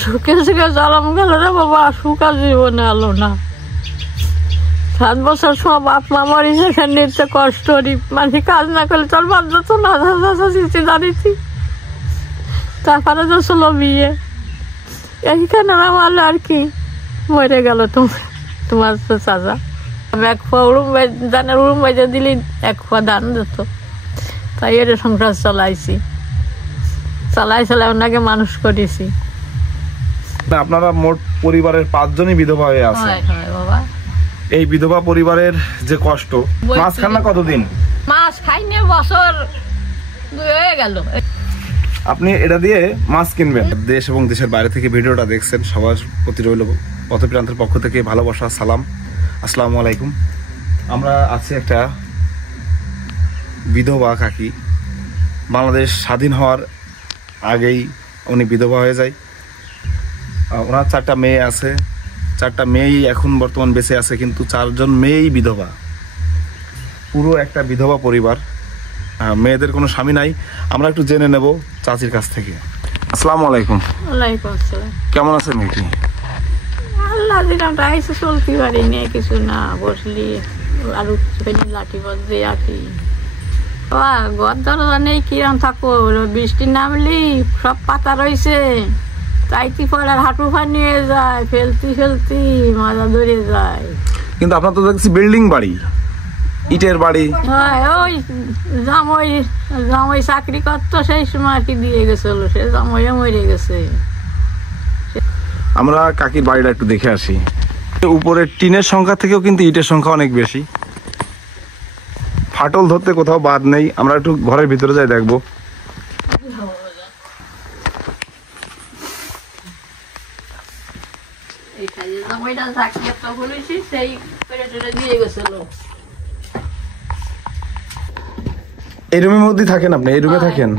সুখে সুখে জ্বালাম গেল রে বাবা, সুখ আর জীবনে আলো না। 7 বছর সব বাপ মা মরিছে, নিতে কষ্ট মানে কাজ না করলে তোর বাদ তো না চিঠি জানিছি। তারপরে তো ছিল বিয়ে, এইখানে আমার আর কি মরে গেল তোমার তো চাচা। এক ফা উড়ুম ধানের উড়ুম বাইজে দিলি 1 ফা ধান দিত, তাই এর সংসার চালাই ওনাকে মানুষ করেছি। আপনারা মোট পরিবারের 5 জনই বিধবা হয়ে আছে। বাবা, এই বিধবা পরিবারের যে কষ্ট, মাছ খান না কতদিন? মাছ খাইনি, বছর 2 হয়ে গেল। আপনি এটা দিয়ে মাছ কিনবেন। দেশ এবং দেশের বাইরে থেকে ভিডিওটা দেখছেন, সবার প্রতি রইল পথপ্রান্তের পক্ষ থেকে ভালোবাসা সালাম, আসসালামু আলাইকুম। আমরা আছি একটা বিধবা কাকি, বাংলাদেশ স্বাধীন হওয়ার আগেই উনি বিধবা হয়ে যায়। ওনার 4টা মেয়ে আছে, 4টা মেয়েই এখন বর্তমান বেঁচে আছে, কিন্তু 4 জন মেয়েই বিধবা। পুরো একটা বিধবা পরিবার, মেয়েদের কোনো স্বামী নাই। আমরা একটু জেনে নেব চাচির কাছ থেকে। আসসালামু আলাইকুম। ওয়ালাইকুম আসসালাম। কেমন আছে মেয়েটি? আল্লাহ দিলাম আইসে, চলতে পারি নিয়ে কিছু না, বসলি আর লাঠি বাজে আঁকি। ঘর দরজা নেই, কিরম থাকো, বৃষ্টি নামলি সব পাতা রয়েছে, চাইতে পরে আর হাঁটু পানি হয়ে যায়, ফেলতি মাজা ধরে যায়। কিন্তু আপনার তো দেখছি বিল্ডিং বাড়ি, ইটের বাড়ি। হ্যাঁ, ওই জামাই চাকরি করতো, সেই সময় আর কি দিয়ে গেছিল, সে জামাইয়া মরে গেছে। আমরা কাকির বাড়িটা একটু দেখে আসি। উপরের টিনের সংখ্যা থেকেও কিন্তু ইটের সংখ্যা অনেক বেশি, ফাটল ধরতে কোথাও বাদ নেই। আমরা একটু ঘরের ভিতরে যাই, দেখবো। এই রুমের মধ্যে থাকেন আপনি? এই রুমে থাকেন?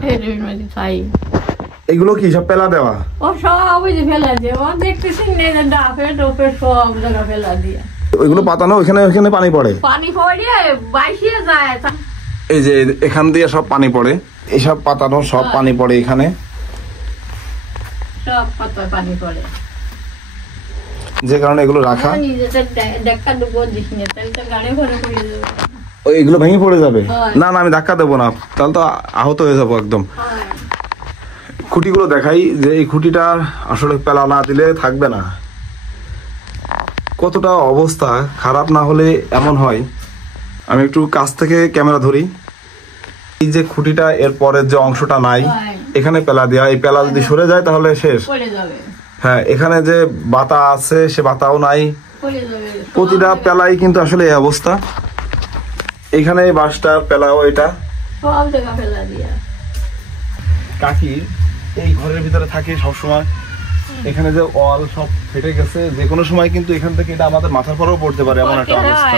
এগুলো কি সব পেলা দেওয়া? ও সব ফেলা দিয়ে, ও দেখতেছি ডাফে ডোফে সব জায়গা ফেলা দিয়ে। ওইগুলো পাতানো, ওইখানে পানি পড়ে, পানি পড়ে বাইশিয়ে যায়। এই যে এখান দিয়ে সব পানি পড়ে, এইসব পাতানো সব পানি পড়ে, এখানে সব পাতায় পানি পড়ে, যে কারণে এগুলো রাখা। এগুলো ভেঙে পড়ে যাবে। না না, আমি ধাক্কা দেবো না, তাহলে তো আহত হয়ে যাবো একদম। খুঁটিগুলো দেখাই, যে এই খুঁটিটা আসলে পেলা না দিলে থাকবে না। কতটা অবস্থা খারাপ না হলে এমন হয়। আমি একটু কাছ থেকে ক্যামেরা ধরি। এই যে খুঁটিটা, এর পরের যে অংশটা নাই, এখানে পেলা দেওয়া, এই পেলা যদি সরে যায় তাহলে শেষ। হ্যাঁ, এখানে যে বাতা আছে সে বাতাও নাই, প্রতিটা পেলাই কিন্তু আসলে এই অবস্থা। এখানে বাঁশটা পেলাও, এটা কাকি এই ঘরের ভিতরে থাকে সবসময়। এখানে যে ওয়াল সব ফেটে গেছে, যে কোনো সময় কিন্তু এখান থেকে এটা আমাদের মাথার পরেও পড়তে পারে, এমন একটা অবস্থা।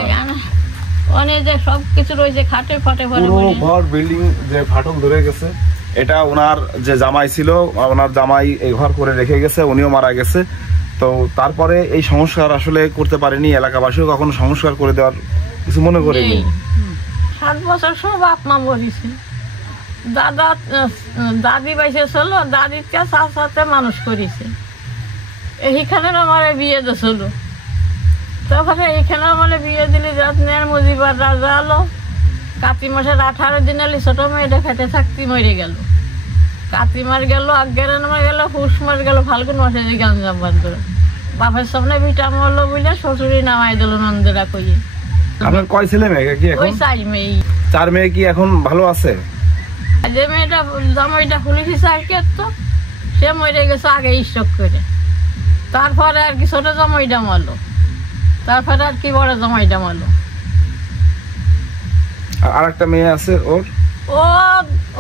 অনেক যে সবকিছু রয়েছে, খাটে ফাটে পুরো ঘর বিল্ডিং যে ফাটল ধরে গেছে। এটা ওনার যে জামাই ছিল, ওনার জামাই এই ঘর করে রেখে গেছে, উনিও মারা গেছে। তো তারপরে এই সংস্কার আসলে করতে পারেনি, এলাকাবাসীও কখনো সংস্কার করে দেওয়ার কিছু মনে করেনি। 7 বছর সব বাপ মা মরিছে, দাদি বাইসে ছিল, দাদিকে সাথে মানুষ করেছে। এইখানে আমার বিয়ে দিয়েছিল, তারপরে এইখানে আমার বিয়ে দিলি যত্নের মুজিবার রাজা আলো। কাতি মাসের 18 দিন এলি ছোট মেয়েটা খেতে থাকতে মরে গেল। কাতি মাস গেল, অজ্ঞান মাস গেল, পুষ মাস গেল, ফাল্গুন মাসে যে গাঞ্জাম বাদ করে বাপের সামনে ভিটা মরলো বলে শ্বশুরি নামাই দিল নন্দেরা কইয়ে। আপনার কয় ছেলে মেয়ে? ওই 4 মেয়ে। 4 মেয়ে কি এখন ভালো আছে? যে মেয়েটা জামাইটা পুলিশে আর কি, তো সে মরে গেছে আগে স্ট্রোক করে। তারপরে আর কি ছোট জামাইটা মারলো, তারপরে আর কি বড় জামাইটা মারলো। আর একটা মেয়ে আছে ওর?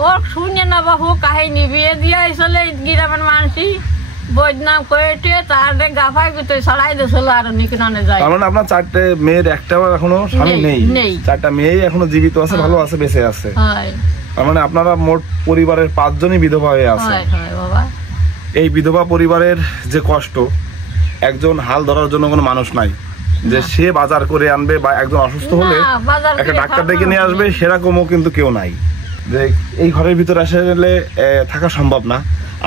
ওর শুনে না বাবু কাহিনী, বিয়ে দিয়ে আসলে গ্রামের মানুষই বদনাম করে তার গাফাই গুতে ছড়াই দিয়েছিল আর নিকনানে যায়। কারণ আপনার 4টে মেয়ের একটাও এখনো স্বামী নেই, 4টা মেয়েই এখনো জীবিত আছে, ভালো আছে, বেঁচে আছে। তার মানে আপনারা মোট পরিবারের 5 জনই বিধবা হয়ে আছে। এই বিধবা পরিবারের যে কষ্ট, একজন হাল ধরার জন্য কোনো মানুষ নাই, যে সে বাজার করে আনবে বা একজন অসুস্থ হলে একটা ডাক্তার ডেকে নিয়ে আসবে, সেরকমও কিন্তু কেউ নাই। যে এই ঘরের ভিতরে আসলে থাকা সম্ভব না।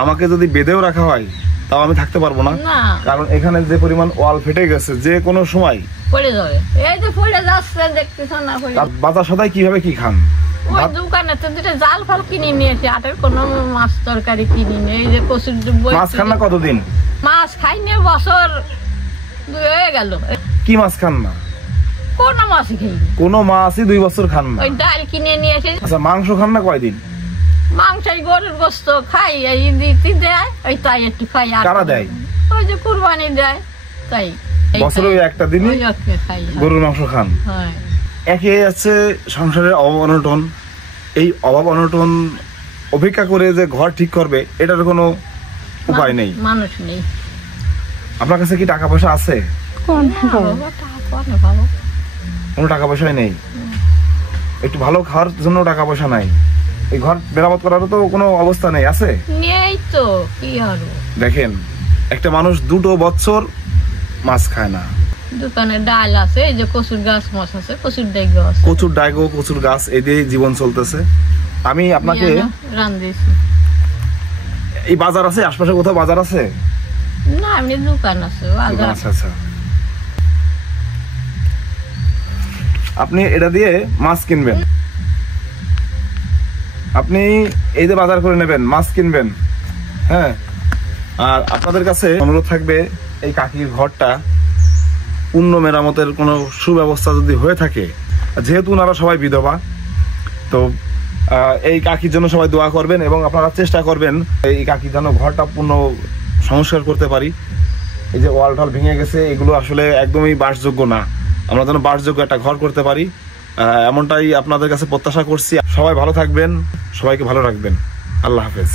আমাকে যদি বেঁধেও রাখা হয় তাও আমি থাকতে পারবো না, না কারণ এখানে যে পরিমাণ ওয়াল ফেটে গেছে যে কোনো সময় পড়ে যাবে। এই যে পড়ে যাচ্ছে দেখতেছ না। বাজার সদাই কিভাবে কি খান? ওই দোকানে তো দুটো জাল ফাল কিনে নিয়েছি, আটের কোনো মাছ তরকারি কিনি নি। এই যে কচুর মাছ খান না কতদিন? মাছ খাই নি, বছর 2 হয়ে গেল। কি মাছ খান না? কোনো মাছই খাইনি। কোনো মাছই 2 বছর খান না? ওই ডাল কিনে নিয়ে এসে। আচ্ছা, মাংস খান না কয়দিন? মাংস গরুর গোস্ত খাই, এই দিতে দেয়, ওই তাই একটু খাই। আর কারা দেয়? ওই যে কুরবানি দেয়, তাই বছরে ওই একটা দিনই খাই গরুর মাংস খান। হ্যাঁ, একে আছে সংসারের অভাব অনটন। এই অভাব অনটন অপেক্ষা করে যে ঘর ঠিক করবে এটার কোনো উপায় নেই, মানুষ নেই। আপনার কাছে কি টাকা পয়সা আছে? কোনো টাকা পয়সাই নেই, একটু ভালো খাওয়ার জন্য টাকা পয়সা নাই, এই ঘর মেরামত করারও তো কোনো অবস্থা নেই। আছে? নেই তো, কি হবে? দেখেন, একটা মানুষ 2 বছর মাছ খায় না। দোকানে ডাল আছে, এই যে কচুর গাছ মাছ আছে, কচুর ডাইগো আছে, কচুর ডাইগো, কচুর গাছ, এই দিয়ে জীবন চলতেছে। আমি আপনাকে রান্ধিয়েছি। এই বাজার আছে আশপাশে, কোথাও বাজার আছে? না, এমনি দোকান আছে, বাজার। আচ্ছা আচ্ছা, আপনি এটা দিয়ে মাছ কিনবেন, আপনি এই যে বাজার করে নেবেন, মাছ কিনবেন। হ্যাঁ, আর আপনাদের কাছে অনুরোধ থাকবে, এই কাকির ঘরটা পূর্ণ মেরামতের কোনো সুব্যবস্থা যদি হয়ে থাকে, যেহেতু ওনারা সবাই বিধবা, তো এই কাকির জন্য সবাই দোয়া করবেন এবং আপনারা চেষ্টা করবেন এই কাকির জন্য ঘরটা পূর্ণ সংস্কার করতে পারি। এই যে ওয়াল টল ভেঙে গেছে, এগুলো আসলে একদমই বাসযোগ্য না, আমরা যেন বাসযোগ্য একটা ঘর করতে পারি, এমনটাই আপনাদের কাছে প্রত্যাশা করছি। সবাই ভালো থাকবেন, সবাইকে ভালো রাখবেন। আল্লাহ হাফেজ।